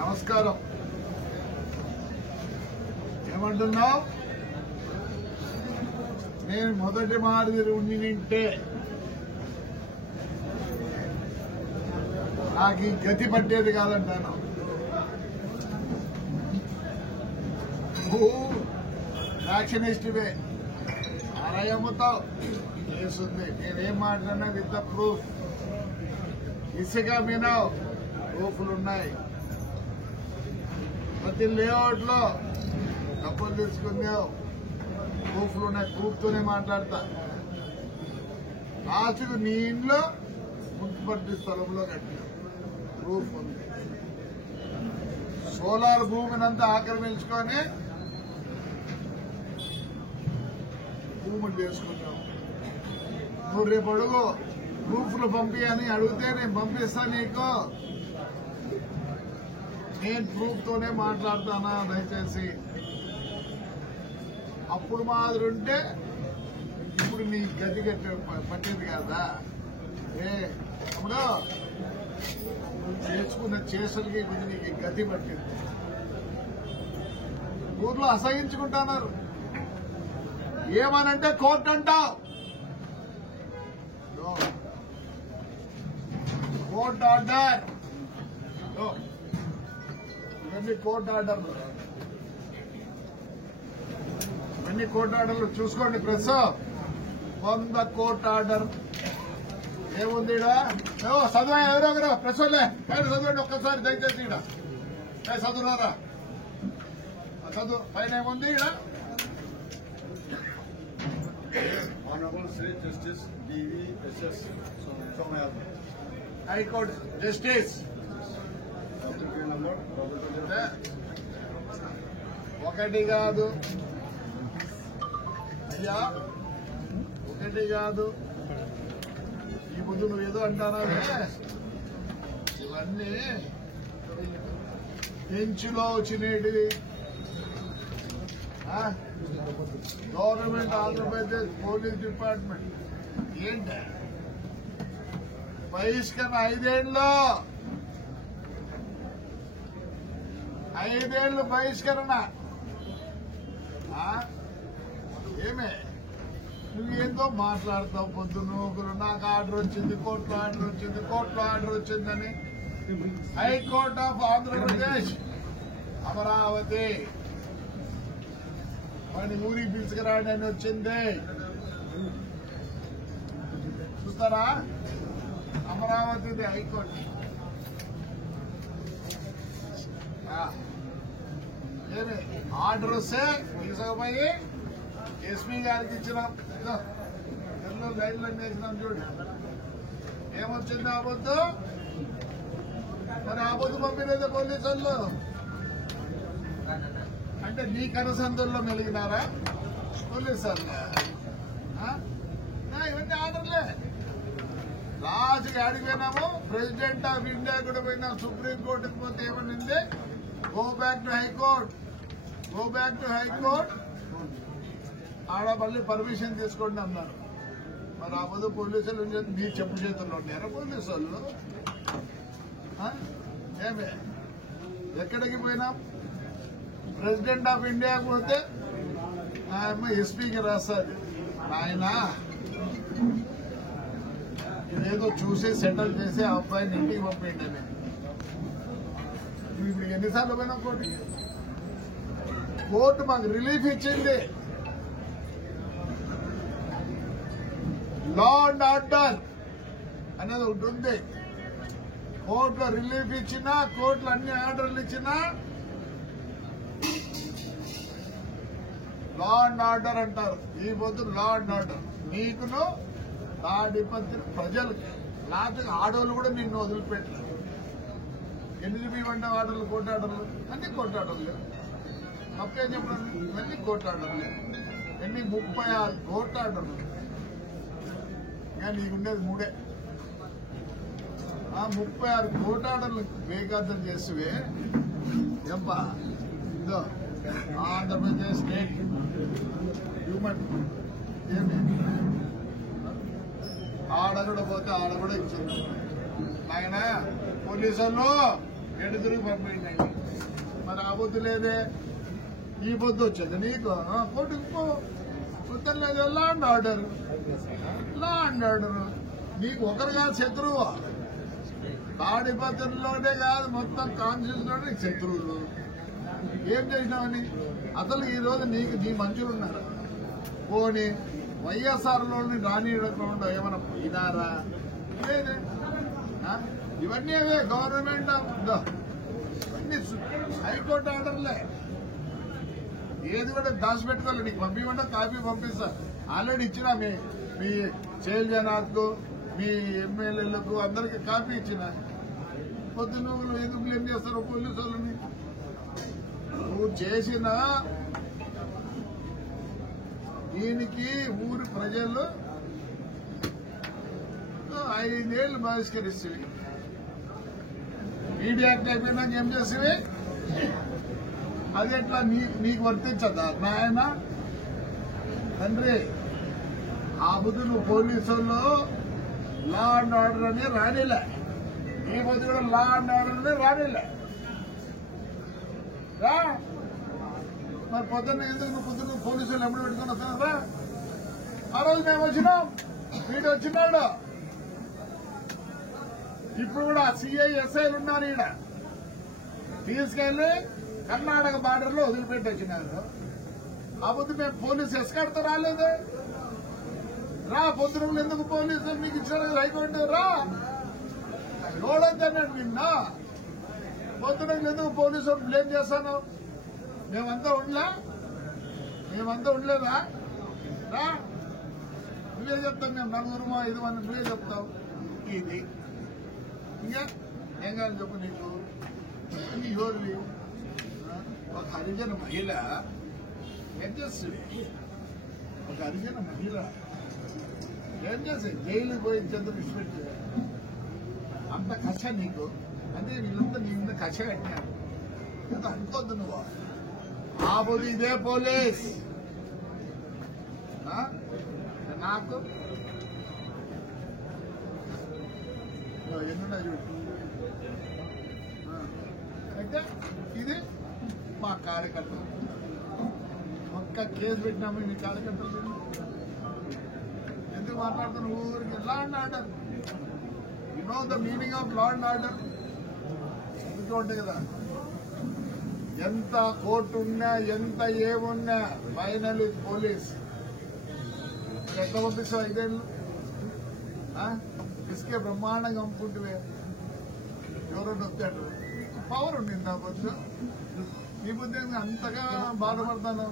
నమస్కారం. ఏమంటున్నావు? నేను మొదటి మాదిరి ఉండింటే నాకు ఈ గతి పట్టేది కాదంటాను. నువ్వు యాక్షనిస్టువే, అరయమ్ముతావు, కేసుంది. నేనేం మాట్లాడినా విత్ ద ప్రూఫ్. ఇసుక మీద ప్రూఫ్లున్నాయి. ప్రతి లేఅవుట్ లో డబ్బులు తీసుకుందావు, ప్రూఫ్లున్నాయి. ప్రూఫ్తోనే మాట్లాడతా. లాస్ట్కు నీ ఇంట్లో మున్సిపాలిటీ స్థలంలో కట్టిన ప్రూఫ్ ఉంది. సోలార్ భూమినంతా ఆక్రమించుకొని భూములు చేసుకున్నావు. నువ్వు రేపు అడుగు ప్రూఫ్లు పంపి అని అడిగితే నేను పంపిస్తా నీకు. నేను ప్రూఫ్ తోనే మాట్లాడతానా? దయచేసి అప్పుడు మాదిరి ఉంటే ఇప్పుడు నీ గది పట్టేది కదా. అప్పుడు చేసుకున్న చేసులకి కొంచెం నీకు గతి పట్టింది. ఊర్లో అసహించుకుంటున్నారు. ఏమనంటే కోర్టు అంటావు. కోర్టు ఆర్డర్, ఇవన్నీ కోర్టు ఆర్డర్లు. ఇవన్నీ కోర్టు ఆర్డర్లు చూసుకోండి. ప్రెస్ 100 కోర్టు ఆర్డర్ ఏముంది? చదువు ఎవరో ప్రెస్ వాళ్ళే చదవండి ఒక్కసారి దయచేసి. చదువురారా, చదువు. పైన ఏముంది? Honorable Sri Justice D.V.S.S. Somayadu. High Court Justice. ఒకటి కాదు అయ్యా, ఒకటి కాదు. ఈ ముందు నువ్వేదో అంటానావే, ఇవన్నీ బెంచ్లో వచ్చినవి. గవర్నమెంట్ ఆంధ్రప్రదేశ్ పోలీస్ డిపార్ట్మెంట్ ఏంటి బహిష్కరణ? 5 ఏళ్ళు బహిష్కరణ. ఏమే నువ్వేందో మాట్లాడతావు పొద్దున. నాకు ఆర్డర్ వచ్చింది, కోర్టులో ఆర్డర్ వచ్చింది, కోర్టులో ఆర్డర్ వచ్చిందని. హైకోర్ట్ ఆఫ్ ఆంధ్రప్రదేశ్ అమరావతి వాడిని ఊరికి పిలుచుకురాండి అని వచ్చింది. చూస్తారా? అమరావతిది హైకోర్టు. ఏమి ఆర్డర్ వస్తే తీసుకుపోయి ఎస్పీ గారికి ఇచ్చినాం. నెల్లూరు లైన్లన్నీ వేసినాం. చూడు ఏమొచ్చింది ఆపొద్దు. మరి ఆపొద్దు పంపిలేదు పోలీసు వాళ్ళు. అంటే నీ కనసందుల్లో మెలిగినారా పోలీసు వాళ్ళు? ఇవన్నీ ఆర్డర్లే. లాస్ట్ ఆడికి పోయినాము. ప్రెసిడెంట్ ఆఫ్ ఇండియా కూడా పోయినా. సుప్రీంకోర్టుకి పోతే ఏమనింది? Go back to high court, go back to high court. ఆడ మళ్ళీ పర్మిషన్ తీసుకోండి అన్నారు. మరి ఆ పొద్దు పోలీసులు నీ చెప్పు చేతుల్లో ఉన్నారా పోలీసు వాళ్ళు? ఏమే ఎక్కడికి పోయినాం? ప్రెసిడెంట్ ఆఫ్ ఇండియా పోతే ఆయమ్మ ఎస్పీకి రాస్తారు, ఆయన ఇదేదో చూసి సెటిల్ చేసి ఆ అబ్బాయిని ఇంటికి పంపేయండి అని. ఇప్పుడు ఎన్నిసార్లు పోయినా కోర్టు మాకు రిలీఫ్ ఇచ్చింది. లా అండ్ ఆర్డర్ అనేది ఒకటి ఉంది. కోర్టులో రిలీఫ్ ఇచ్చినా, కోర్టులో అన్ని ఆర్డర్లు ఇచ్చినా లా అండ్ ఆర్డర్ అంటారు. ఈ పొద్దు లా అండ్ ఆర్డర్ నీకును తాడిపత్రి ప్రజలకి. లేకపోతే ఆడవాళ్ళు కూడా నిన్ను వదిలిపెట్టలేదు. ఎన్ని ఇవ్వండి ఆర్డర్లు? కోర్టు ఆర్డర్లు అన్ని కోర్టు ఆర్డర్లు. తప్పేం చెప్పడం? ఇవన్నీ కోర్టు ఆర్డర్లు. ఎన్ని 36 కోర్టు ఆర్డర్లు. నీకుండేది 3. ఆ 36 కోర్టు ఆర్డర్లు బేఖాతరు చేస్తువే ఎంపా. ఇదో ఆంధ్రప్రదేశ్ స్టేట్ హ్యూమన్ ఏమి ఆడ కూడా పోతే ఆడ కూడా ఇచ్చింది. ఆయన పోలీసు వాళ్ళు ఎడుగురికి పంపించండి. మరి ఆ బొద్దు లేదే, ఈ బొద్దు వచ్చేది నీకు కొట్టుకుపో. ఉత్తర్లేదు law and order, law and order. నీకు ఒకరు కాదు శత్రువు, తాడిపత్రిలోనే కాదు మొత్తం కాన్స్టిట్యూషన్ నీకు శత్రువులు. ఏం చేసినావని అసలు ఈ రోజు నీకు నీ మంచులు ఉన్నారు. పోనీ వైఎస్ఆర్ లోని రానియకుండా ఏమైనా పోయినారా? లేదే. ఇవన్నీ అవే గవర్నమెంట్ ఇవన్నీ హైకోర్టు ఆర్డర్లే. ఏది కూడా దాచిపెట్టుకోవాలి. నీకు పంపించకుండా కాపీ పంపిస్తా. ఆల్రెడీ ఇచ్చినా మీ జనాలకు, మీ ఎమ్మెల్యేలకు అందరికి కాపీ ఇచ్చిన. పొద్దున్న నువ్వు ఎందుకు బ్లేమ్ చేస్తారు పోలీసు వాళ్ళని? నువ్వు చేసిన దీనికి ఊరి ప్రజలు 5 ఏళ్లు బహిష్కరిస్తుంది. ఈడీ యాక్ట్ అయిపోయినాక ఏం చేసేవి? అది ఎట్లా నీకు వర్తించదా నాయన? తండ్రి ఆ బుద్ధి నువ్వు పోలీసుల్లో లా అండ్ ఆర్డర్ అని రానిలే, ఈ బుద్ధి కూడా లా అండ్ ఆర్డర్ అని రానిలే. రా మరి పొద్దున్న ఎందుకు నువ్వు పొద్దున్న పోలీసులు ఎప్పుడు పెట్టుకుని వస్తున్నారా? ఆ రోజు మేము వచ్చినాం, వీడు వచ్చినాడు. ఇప్పుడు కూడా సిఐ ఎస్ఐలు ఉన్నారు. ఈడ తీసుకెళ్లి కర్ణాటక బార్డర్ లో వదిలిపెట్టి వచ్చినారు. ఆ పొద్దు మేము పోలీసు ఎస్కాడ్తో రాలేదు. రా పొద్దున ఎందుకు పోలీసు మీకు ఇచ్చారు హైకోర్టు? రా లోడొద్దన్నాడు నిన్న. పొద్దున ఎందుకు పోలీసు బ్లేమ్ చేస్తాను? మేమంతా ఉండలేదా? రా నువ్వే చెప్తావు. మేము 4 5 నువ్వే చెప్తావు. ఇది ఇంకా ఏం కాదు చెప్పు. నీకు ఎవరివి? ఒక హరిజన మహిళ ఏం చేస్తుంది? ఒక హరిజన మహిళ ఏం చేస్తుంది? జైలుకి పోయి చంద్ర విడిచిపెట్టి అంత కక్ష నీకు. అంటే వీళ్ళంతా నీ మీద కక్ష కట్టినారు. అంత అనుకోద్దు నువ్వు. ఆ బోధి ఇదే పోలీస్ నాకు ఎన్నున్నాయి చూడు. అయితే ఇది మా కార్యకర్తలు ఒక్క కేసు పెట్టినాము. మీ కార్యకర్తలు ఎందుకు మాట్లాడుతున్న ఊరికి? లా and order. You know the meaning of law and order. అందుకే ఉంటాయి కదా. ఎంత కోర్టు ఉన్నా, ఎంత ఏమున్నా, ఫైనల్ పోలీస్. ఎట్లా పంపిస్తావు 5 ఏళ్ళు? ఇసుకే బ్రహ్మాండంగా అమ్ముకుంటువే. ఎవరో వస్తాడు. పవర్ ఉండింది నా బుద్ధి. నీ బుద్ధి అంతగా బాధపడతాను.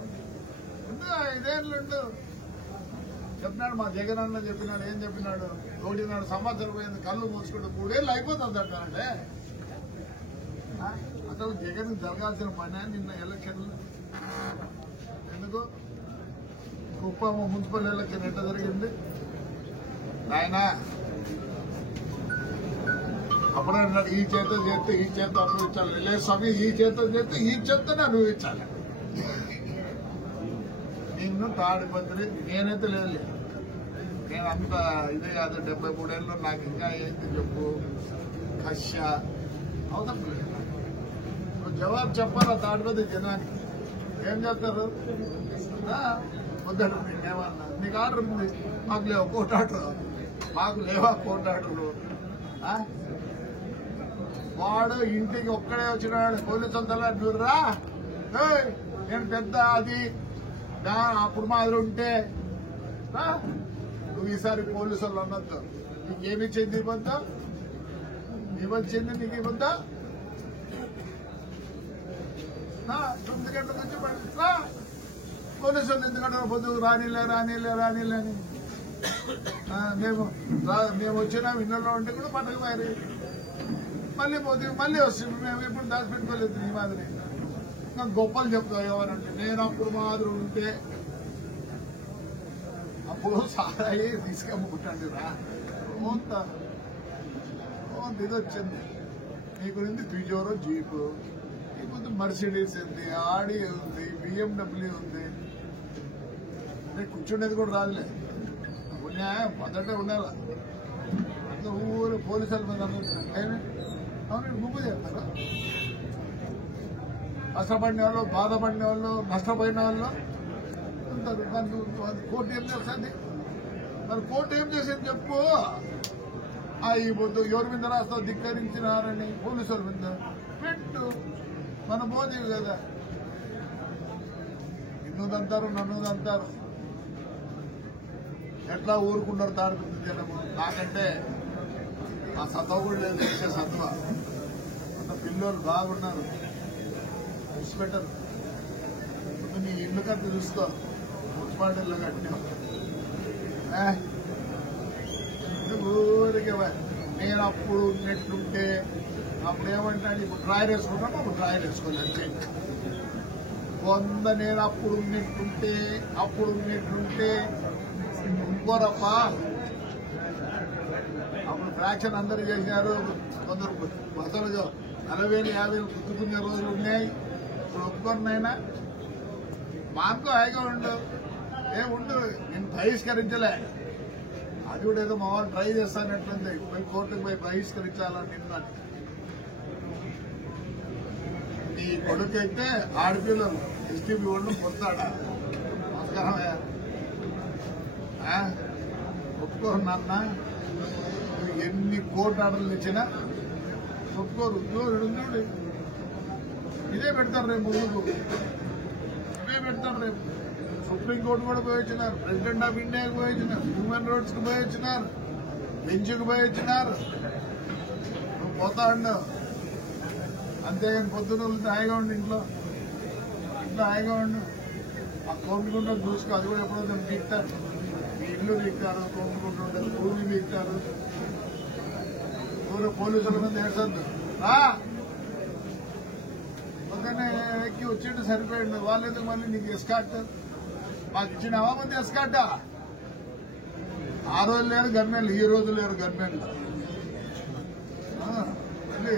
5 ఏళ్ళు చెప్పినాడు మా జగన్ అన్న. చెప్పినాడు. ఏం చెప్పినాడు? 1.5 సంవత్సరం పోయింది. కళ్ళు మూసుకుంటూ 3 ఏళ్ళు అయిపోతుంది అంటానంటే. అసలు జగన్ జరగాల్సిన పని నిన్న ఎలక్షన్లు ఎందుకు? కుప్పం మున్సిపల్ ఎలక్షన్ ఎట్లా జరిగింది నాయన? అప్పుడే అన్నాడు ఈ చేత చేస్తే ఈ చేత అనుభవించాలి. లేదు స్వామి, ఈ చేత చేస్తే ఈ చేతనే అనుభవించాలి. నిన్ను తాడిపత్రి నేనైతే లేదు. నేను అంత ఇదే కాదు. 73 ఏళ్ళు నాకు ఇంకా ఏంటి చెప్పు? కష్ట అవసరం లేదు. జవాబు చెప్పాలా తాడిపత్రి జనానికి? ఏం చేస్తారు? వద్దాడు నేనేమన్నా. నీకు ఆర్డర్ ఉంది, మాకు లేవు కోర్టు ఆర్డర్. మాకు లేవా కోర్టు ఆర్డర్లు? వాడు ఇంటికి ఒక్కడే వచ్చినాడు. పోలీసు అంతా చూడరా, నేను పెద్ద అది అప్పుడు మాదిరి ఉంటే నువ్వు ఈసారి పోలీసు వాళ్ళు అన్నట్టు నీకేమిచ్చింది? ఇవ్వద్దా? ఇవ్వచ్చింది నీకు? ఇవ్వద్దా? 9 గంటల నుంచి పడుతుందా? పోలీసు వాళ్ళు ఎందుకంటే పొద్దు రానిలే అని మేము వచ్చినా ఇళ్ళలో ఉంటే కూడా పండుగ మారి మళ్ళీ పోతే మళ్ళీ వస్తుంది. మేము ఎప్పుడు దాచిపెట్టుకోలేదు నీ మాదిరి. నాకు గొప్పలు చెప్తావు ఎవరంటే. నేను అప్పుడు మాదిరి ఉంటే అప్పుడు సారాయి తీసుకెమ్ముకుంటాండి రా. ఇది వచ్చింది నీ గురించి. పిజోరో జీపు, నీకు మర్సిడీస్ ఉంది, ఆడి ఉంది, BMW ఉంది. కూర్చుండేది కూడా రాదులే. మొదట ఉండాలా. ఊరు పోలీసుల మీద ఏమి అవును ముగ్గు చేస్తారా? కష్టపడిన వాళ్ళు, బాధపడిన వాళ్ళు, నష్టపోయిన వాళ్ళు ఉంటారు. దాన్ని కోర్టు ఏం చేస్తుంది? మరి కోర్టు ఏం చేసేది చెప్పు. ఈ పొద్దు ఎవరి మీద రాస్తావు? ధిక్కరించినారని పోలీసుల మీద పెట్టు. మన మోదీ కదా, నిన్నుదంటారు నన్నుదంటారు. ఎట్లా ఊరుకున్నారు తాడుతుంది జనము. నాకంటే ఆ సత్వ కూడా లేదు, ఇచ్చే సత్వ. అంత పిల్లలు బాగున్నారు, హాస్పిటల్. నీ ఇల్లు కట్ట చూసుకో, మున్సిపాలిటీలో కట్టినావు. ఊరికే నేను అప్పుడు ఉన్నట్లుంటే అప్పుడు ఏమంటాడు, ఇప్పుడు ట్రాయల్ వేసుకుంటాను, అప్పుడు ట్రాయల్ వేసుకోలేదు అంతే. నేను అప్పుడు ఉన్నట్లుంటే ఇంకోరప్ప. అప్పుడు ఫ్రాక్షన్ అందరూ చేశారు. కొందరు అసలు 40,000 గుర్తుకునే రోజులు ఉన్నాయి. ఇప్పుడు ఒప్పుకున్నైనా మాకు హాయిగా ఉండు. ఉండు, నేను బహిష్కరించలే. అది కూడా ఏదో మా వాళ్ళు ట్రై చేస్తానట్లుంది. పోయి కోర్టుకు పోయి బహిష్కరించాలని నిన్న. ఈ కొడుకు అయితే ఆడపిల్లలు ఎస్టీపీ వాళ్ళు పొందాడా? నమస్కారమయ్యా, ఒప్పుకోరు నాన్న. ఎన్ని కోర్టు ఆర్డర్లు ఇచ్చినా ఒప్పుకోరు. చూడు, ఇదే పెడతారు రేపు ముందుకు, ఇవే పెడతారు రేపు. సుప్రీంకోర్టు కూడా పోయి వచ్చినారు, ప్రెసిడెంట్ ఆఫ్ ఇండియాకి పోయి వచ్చినారు, హ్యూమన్ రైట్స్ కు పోయి వచ్చినారు, బెంచ్కి పోయి వచ్చినారు. నువ్వు పోతా ఉండవు. అంతేగాని పొద్దున్న హాయిగా ఉండి ఇంట్లో హాయిగా ఉండు. ఆ కోమికుంటూ చూసుకో. అది కూడా ఎప్పుడో తీస్తారు. మీ ఇల్లు తీస్తారు, కోమికుంటూ ఉంటుంది, భూమి తీస్తారు. పోలీసుల మీద వేసొద్దు. ఒకనే ఎక్కి వచ్చిండు, సరిపోయిండు. వాళ్ళు ఎందుకు మళ్ళీ నీకు ఎస్కాట్? మాకు ఇచ్చినావా మంది ఎస్కాట్? ఆ రోజు లేరు గన్మెన్లు, ఈ రోజు లేరు గన్మెన్లు. మళ్ళీ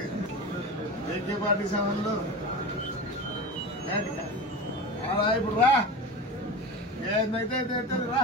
AK-47 ఇప్పుడు రా, ఏదైతే రా.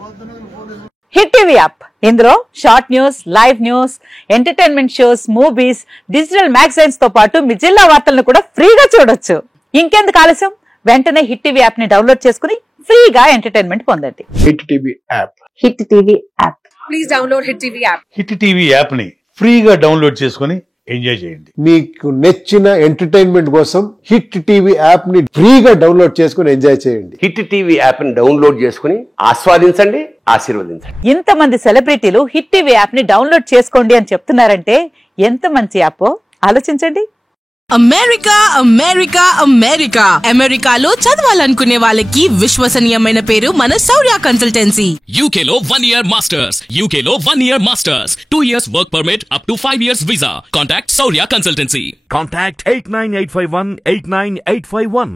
పొద్దున పోలీసు హిట్ టీవీ యాప్, ఇందులో short news, live news, entertainment shows, movies, digital magazines తో పాటు మీ జిల్లా వార్తలను కూడా ఫ్రీగా చూడొచ్చు. ఇంకెందుకు ఆలస్యం? వెంటనే హిట్ టీవీ యాప్ ని డౌన్లోడ్ చేసుకుని ఫ్రీగా ఎంటర్టైన్మెంట్ పొందండి. Hit TV app. Hit TV app. Please download hit TV app. Hit TV app ని ఫ్రీగా డౌన్లోడ్ చేసుకుని ఎంజాయ్ చేయండి. మీకు నచ్చిన ఎంటర్టైన్మెంట్ కోసం హిట్ టీవీ యాప్ ని ఫ్రీగా డౌన్లోడ్ చేసుకుని ఎంజాయ్ చేయండి. హిట్ టీవీ యాప్ ని డౌన్లోడ్ చేసుకుని ఆస్వాదించండి, ఆశీర్వదించండి. ఇంతమంది సెలబ్రిటీలు హిట్ టీవీ యాప్ ని డౌన్లోడ్ చేసుకోండి అని చెప్తున్నారంటే ఎంత మంచి యాప్ ఆలోచించండి. అమెరికా అమెరికా అమెరికా అమెరికాలో చదవాలనుకునే వాళ్ళకి విశ్వసనీయమైన పేరు మన శౌర్య కన్సల్టెన్సీ. UK లో 1 year masters, UK లో 1 year masters, 2 years work permit up to 5 years visa. Contact Saurya Consultancy. Contact 89851 89851.